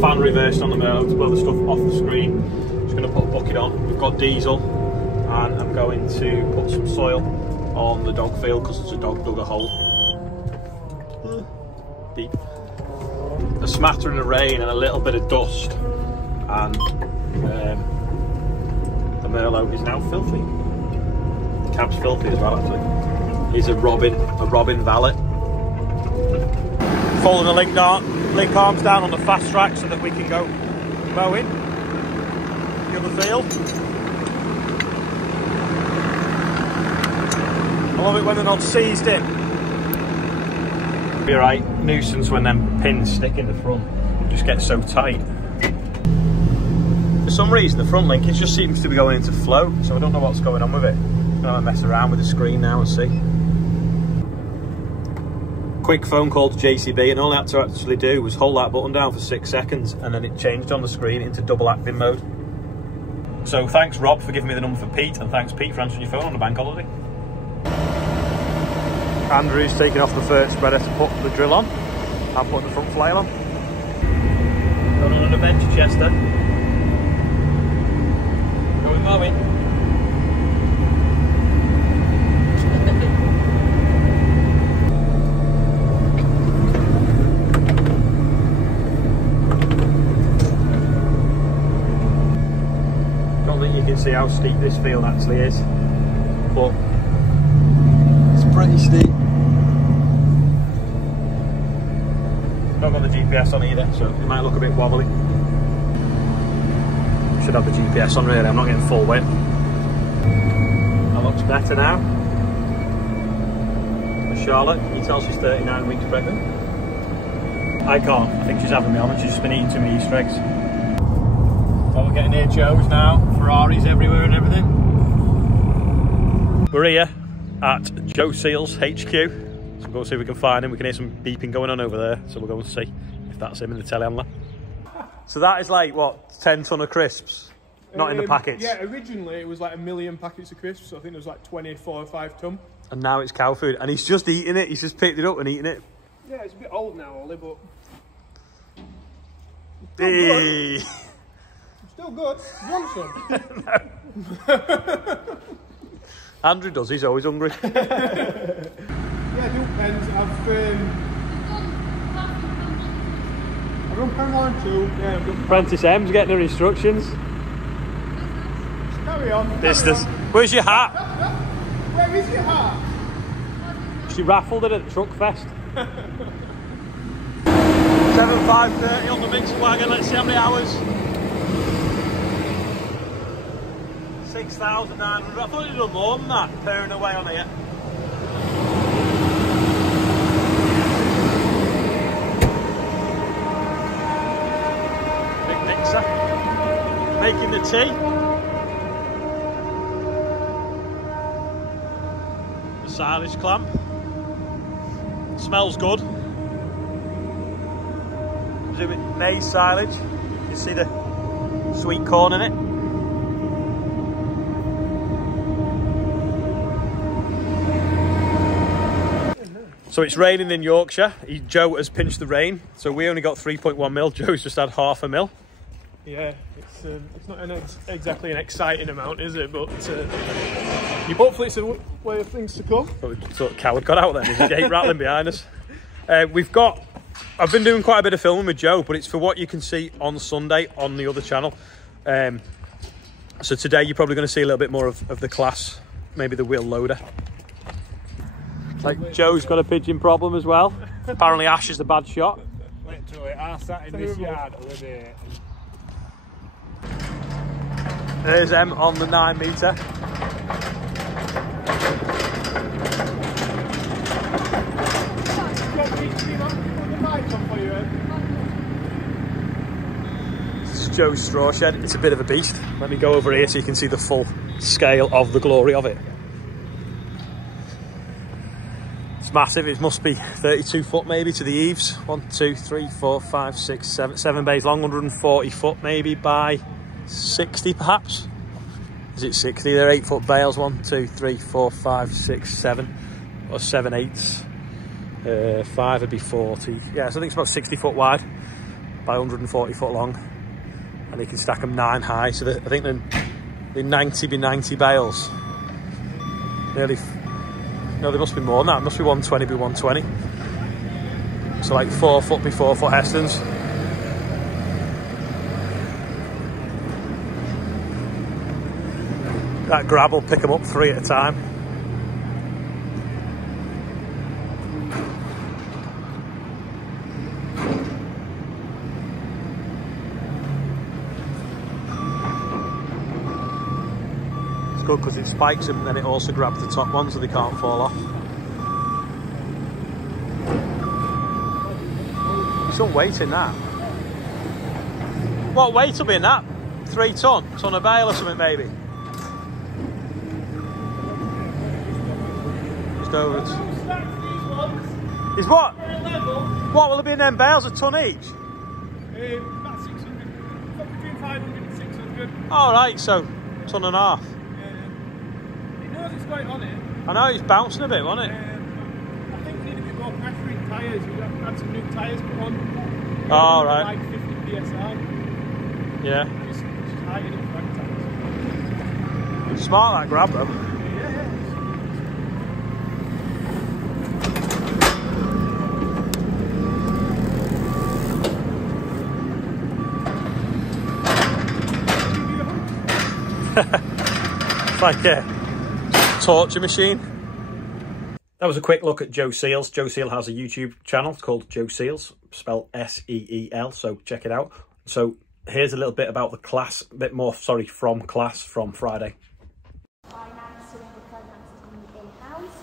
fan reversed on the Merlot to blow the stuff off the screen. Just going to put a bucket on. We've got diesel, and I'm going to put some soil on the dog field because it's a dog dug a hole. Deep. A smattering of rain and a little bit of dust, and the Merlot is now filthy. The cab's filthy as well, actually. He's a robin valet. Folding the link arms down on the FASTRAC so that we can go mowing the other field. I love it when they're not seized in. Be a right nuisance when them pins stick in the front. It just gets so tight. For some reason the front linkage just seems to be going into flow, so I don't know what's going on with it. I'm gonna mess around with the screen now and see. Quick phone call to JCB, and all I had to actually do was hold that button down for 6 seconds and then it changed on the screen into double acting mode. So thanks Rob for giving me the number for Pete, and thanks Pete for answering your phone on a bank holiday. Andrew's taking off the first spreader to put the drill on. I'm putting the front flail on. Going on an adventure, Chester. Going mowing. Don't think you can see how steep this field actually is, but it's pretty steep. Not got the GPS on either, so it might look a bit wobbly. Should have the GPS on really, I'm not getting full wind. That looks better now. For Charlotte, can you tell she's 39 weeks pregnant? I can't, I think she's having me on and she's just been eating too many Easter eggs. So we're getting near Joe's now, Ferraris everywhere and everything. We're here at Joe Seels HQ. So we'll go see if we can find him. We can hear some beeping going on over there, so we'll go and see if that's him in the telehandler. So that is like, what, 10 ton of crisps? Not in the packets? Yeah, originally it was like 1 million packets of crisps, so I think there was like 24 or 5 ton. And now it's cow food, and he's just eating it. He's just picked it up and eating it. Yeah, it's a bit old now, Ollie, but... Hey. Still good. You want some? No. Andrew does, he's always hungry. Yeah, I do pens. I've run pen 1 and 2. Yeah, I've done Apprentice M's getting her instructions. Carry on. Business. Where's your hat? Where is your hat? She raffled it at the Truck Fest. 7,530 on the mixer wagon. Let's see how many hours. 6,900. I thought you'd done more than that, pairing away on here. Big mixer. Making the tea. The silage clamp. Smells good. Doing maize silage. You can see the sweet corn in it. So it's raining in Yorkshire. Joe has pinched the rain, so we only got 3.1 mil. Joe's just had 0.5 mil. Yeah, it's not exactly an exciting amount, is it? But hopefully it's a way of things to come. But we thought the coward got out then. There's a gate rattling behind us. I've been doing quite a bit of filming with Joe, but it's for what you can see on Sunday on the other channel. So today you're probably going to see a little bit more of the CLAAS, maybe the wheel loader. Like Joe's got a pigeon problem as well. Apparently Ash is the bad shot. Literally, I sat in this yard all day. There's M on the 9 metre. This is Joe's straw shed. It's a bit of a beast. Let me go over here so you can see the full scale of the glory of it. It's massive. It must be 32 foot maybe to the eaves. 1, 2, 3, 4, 5, 6, 7. 7 bays long, 140 foot maybe by 60 perhaps. Is it 60? They're 8 foot bales. 1, 2, 3, 4, 5, 6, 7. Or 7/8. 5 would be 40. Yeah, so I think it's about 60 foot wide. by 140 foot long, and you can stack them 9 high. So I think they're 90 by 90 bales. Nearly, no, they must be more than that. It must be 120 by 120. So like 4 foot by 4 foot Hestons. That grab will pick them up 3 at a time. It's good because it spikes them, and then it also grabs the top ones so they can't fall off. Some weight in that. What weight will be in that? 3 ton? Ton a bale or something maybe? Just over it. Is what? What will it be in them bales? A ton each? About 600. Between 500 and 600. All right, so ton and a half. Yeah. It knows it's going on it. I know it's bouncing a bit, wasn't it? I think we need a bit more pressure in tyres. We've had some new tyres put on. Oh, right. Like 50 psi. Yeah. Just higher than front tyres. Smart that grab though. It's like a torture machine. That was a quick look at Joe Seels. Joe Seal has a YouTube channel called Joe Seels, spelled S-E-E-L, so check it out. So here's a little bit about the class, a bit more, sorry, from class from Friday. Finance, so we have finances in-house.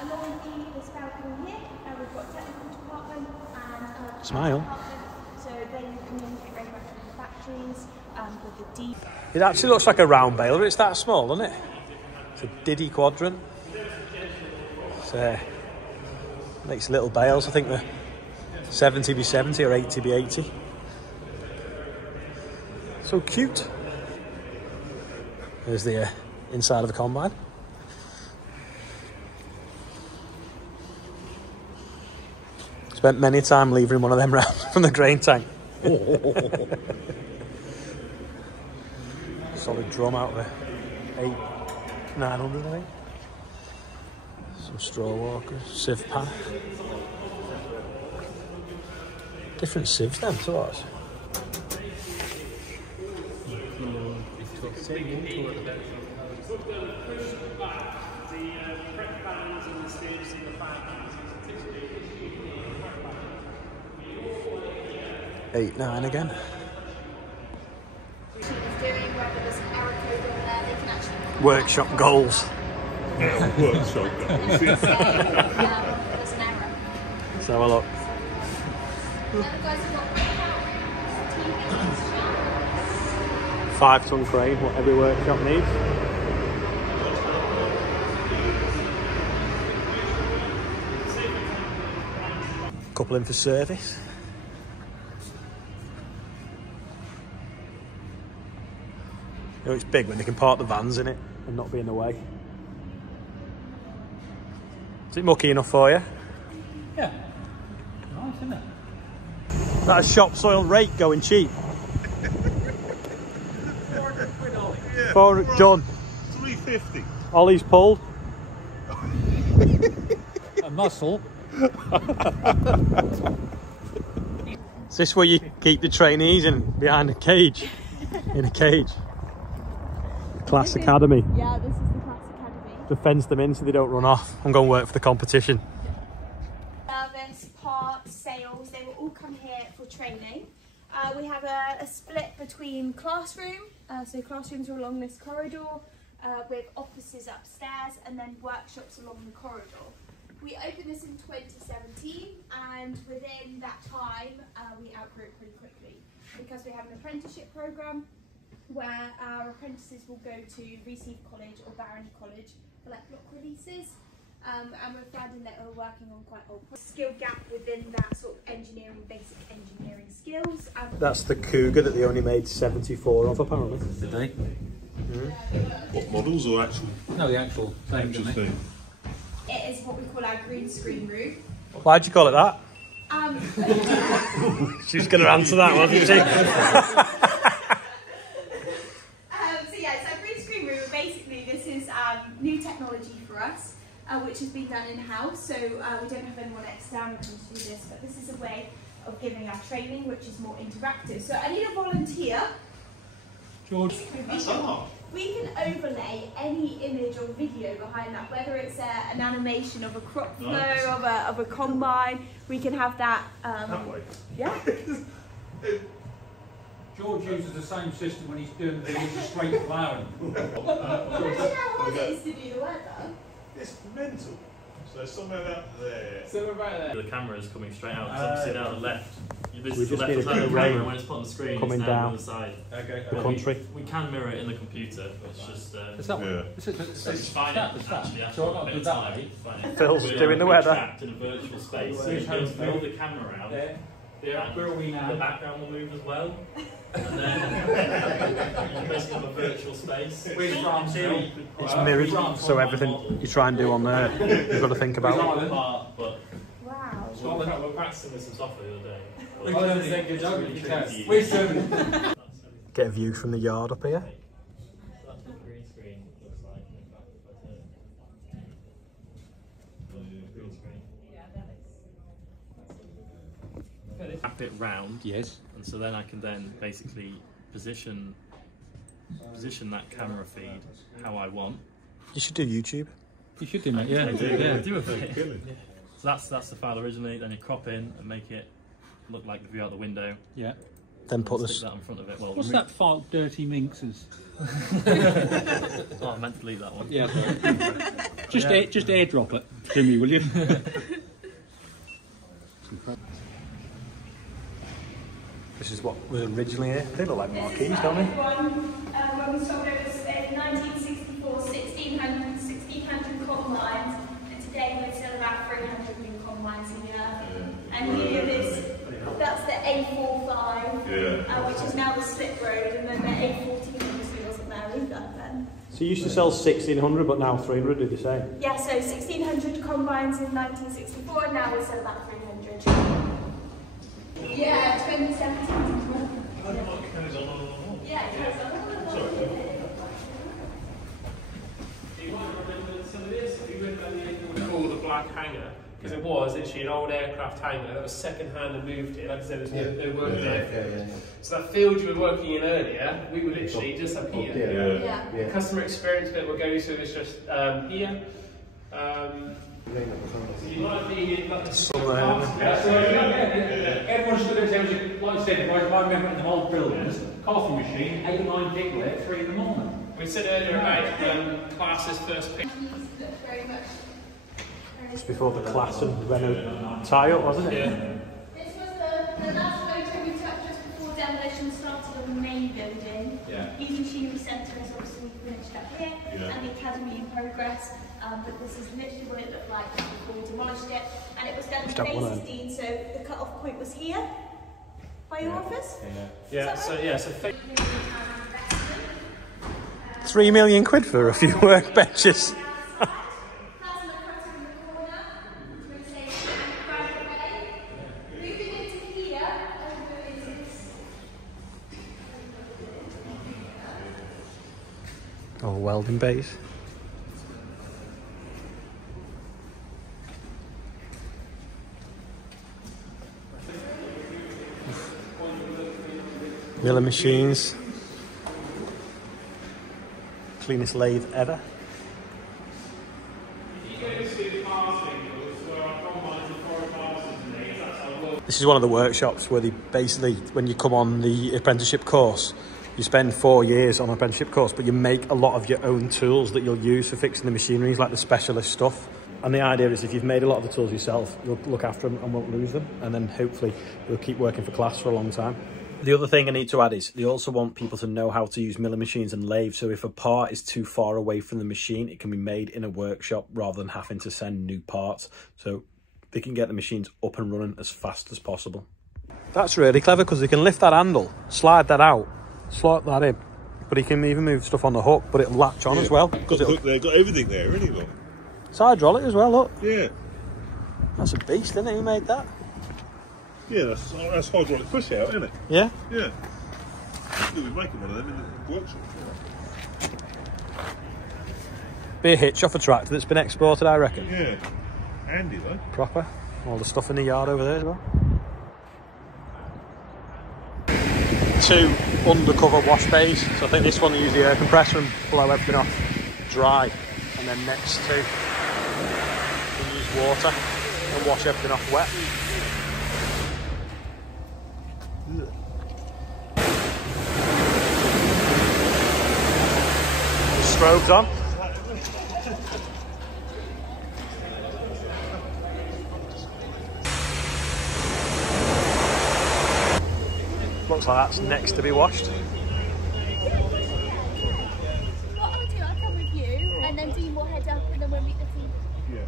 Along this balcony here, we've got a technical department and Smile. department, so they communicate very much with the factories, with the deep. It actually looks like a round bale, but it's that small, doesn't it? It's a Diddy quadrant. Makes little bales. I think they're 70 by 70 or 80 by 80. So cute. There's the inside of the combine. Spent many a time levering one of them round from the grain tank. Solid drum out there. 900 I think. Some straw walkers, sieve pan. Different sieves then to ours. Eight, 9 again. Workshop goals. Workshop goals. There's an error. Let's have a look. The other guys have got 5-ton crane, what every workshop needs. Couple in for service. You know, it's big when they can park the vans in it and not be in the way. Is it mucky enough for you? Yeah. Nice, isn't it? That a shop soil rake going cheap. 400 quid all. Yeah. 400 done. 350. Ollie's pulled. A muscle. Is this where you keep the trainees in behind a cage? In a cage. Class Academy. Yeah, this is the Class Academy. To fence them in so they don't run off. I'm going to work for the competition. Service, parts, sales, they will all come here for training. We have a split between classroom, so classrooms are along this corridor with offices upstairs and then workshops along the corridor. We opened this in 2017 and within that time we outgrew it pretty quickly because we have an apprenticeship programme where our apprentices will go to Receive College or Barony College for like block releases. And we're finding that we're working on quite a skill gap within that sort of engineering, basic engineering skills. That's the Cougar that they only made 74 of apparently. Did they? What models or actual? No, the actual thing. Thing. It is what we call our green screen room. Why'd you call it that? She was going to answer that, wasn't she? So yeah, so green screen room, basically this is new technology for us, which has been done in-house, so we don't have anyone external to do this, but this is a way of giving our training, which is more interactive. So I need a volunteer. George. We can overlay any image or video behind that, whether it's an animation of a crop flow, of a combine. We can have that. That way. Yeah. George uses the same system when he's doing the straight plowing. Imagine how hard it is to do the work though. It's mental. So somewhere out there. The camera is coming straight out, because obviously now the left. This We is the just left need a side bit of of the rain camera, when it's put on the screen, coming it's now down. on the other side. The country. We can mirror it in the computer, but it's just... Is that Yeah. it's fine, actually. So I've got to do that, eh? Phil's We're doing the weather. trapped in a virtual space, so you Where's can home, move the camera around. There. And Where are we now? The background will move as well. And then you basically have a virtual space. Where's France, Phil? It's mirrored, so everything you try and do on there, you've got to think about. But Wow. we're practicing with some software the other day. Where's Germany? Get a view from the yard up here. So that's what green screen looks like. Green screen. Wrap it round. Yes. And so then I can then basically position that camera feed how I want. You should do YouTube. You should do, mate. Yeah. Do a bit. So that's the file originally. Then you crop in and make it look like the view out the window. Yeah. Then put Stick this. that in front of it. Well, What's that file, Dirty Minxes? Oh, I meant to leave that one. Yeah. Just airdrop it to me, will you? This is what was originally here. They look like marquees, don't they? When we sold over in 1964, 1600 combines, and today we sell about 300 new combines a year. And here that's the A45, which is now the slip road, and then the A14 obviously wasn't there either then. So you used to sell 1600, but now 300, did you say? Yeah, so 1600 combines in 1964, and now we sell about 300. Yeah, 2017. Yeah, it carries on. Call the black hangar, because it was actually an old aircraft hangar that was second hand and moved here. Like I said, there's no work there. So that field you were working in earlier, we were literally just up here. Yeah. The customer experience bit we're going through is just here. So you might be in like Everyone stood there, like I said, if I remember in the old buildings, coffee machine, 8 or 9 people there, 3 in the morning. we said earlier about CLAAS's first picture. It's before the CLAAS and Renault tie-up, wasn't it? Yeah. This was the last photo we took just before demolition started on the main building. Yeah. These machinery centres obviously finished up here, and the academy in progress. But this is literally what it looked like before we demolished it, and it was done in Day771. So the cut-off point was here by your office. Yeah. So 3 million quid for a few workbenches. Oh, welding bays. Miller machines. Cleanest lathe ever. This is one of the workshops where they basically, when you come on the apprenticeship course, you spend 4 years on an apprenticeship course, but you make a lot of your own tools that you'll use for fixing the machineries, like the specialist stuff. And the idea is if you've made a lot of the tools yourself, you'll look after them and won't lose them. And then hopefully you'll keep working for CLAAS for a long time. The other thing I need to add is they also want people to know how to use milling machines and lathes. So if a part is too far away from the machine, it can be made in a workshop rather than having to send new parts. So they can get the machines up and running as fast as possible. That's really clever because they can lift that handle, slide that out, slot that in, but he can even move stuff on the hook, but it'll latch on as well. Got the hook there, got everything there, isn't it? It's hydraulic as well, look. Yeah. That's a beast, isn't it? He made that. Yeah, that's hydraulic push out, isn't it? Yeah? Yeah. We'll be making one of them in the workshop. Be a hitch off a tractor that's been exported, I reckon. Yeah. Handy though. Proper. All the stuff in the yard over there as well. 2 undercover wash bays. So I think this one will use the air compressor and blow everything off dry. And then next 2 we'll use water and wash everything off wet. Strobes on. Looks like that's next to be washed. What I'll do, I'll come with you, and then Dean will head up, and then we'll meet the team. Yeah.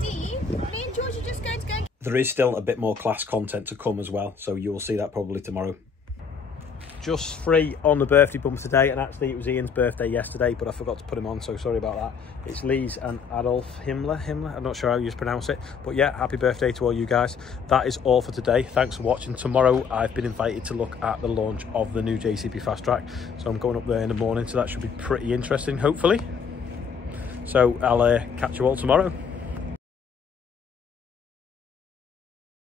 Dean, me and George are just going to go. There is still a bit more class content to come as well, so you will see that probably tomorrow. Just free on the birthday bumper today, and actually it was Ian's birthday yesterday, but I forgot to put him on, so sorry about that. It's Lee's and Adolf Himmler, I'm not sure how you pronounce it, but yeah, happy birthday to all you guys. That is all for today. Thanks for watching. Tomorrow I've been invited to look at the launch of the new JCB FASTRAC, so I'm going up there in the morning, so that should be pretty interesting, hopefully. So I'll catch you all tomorrow.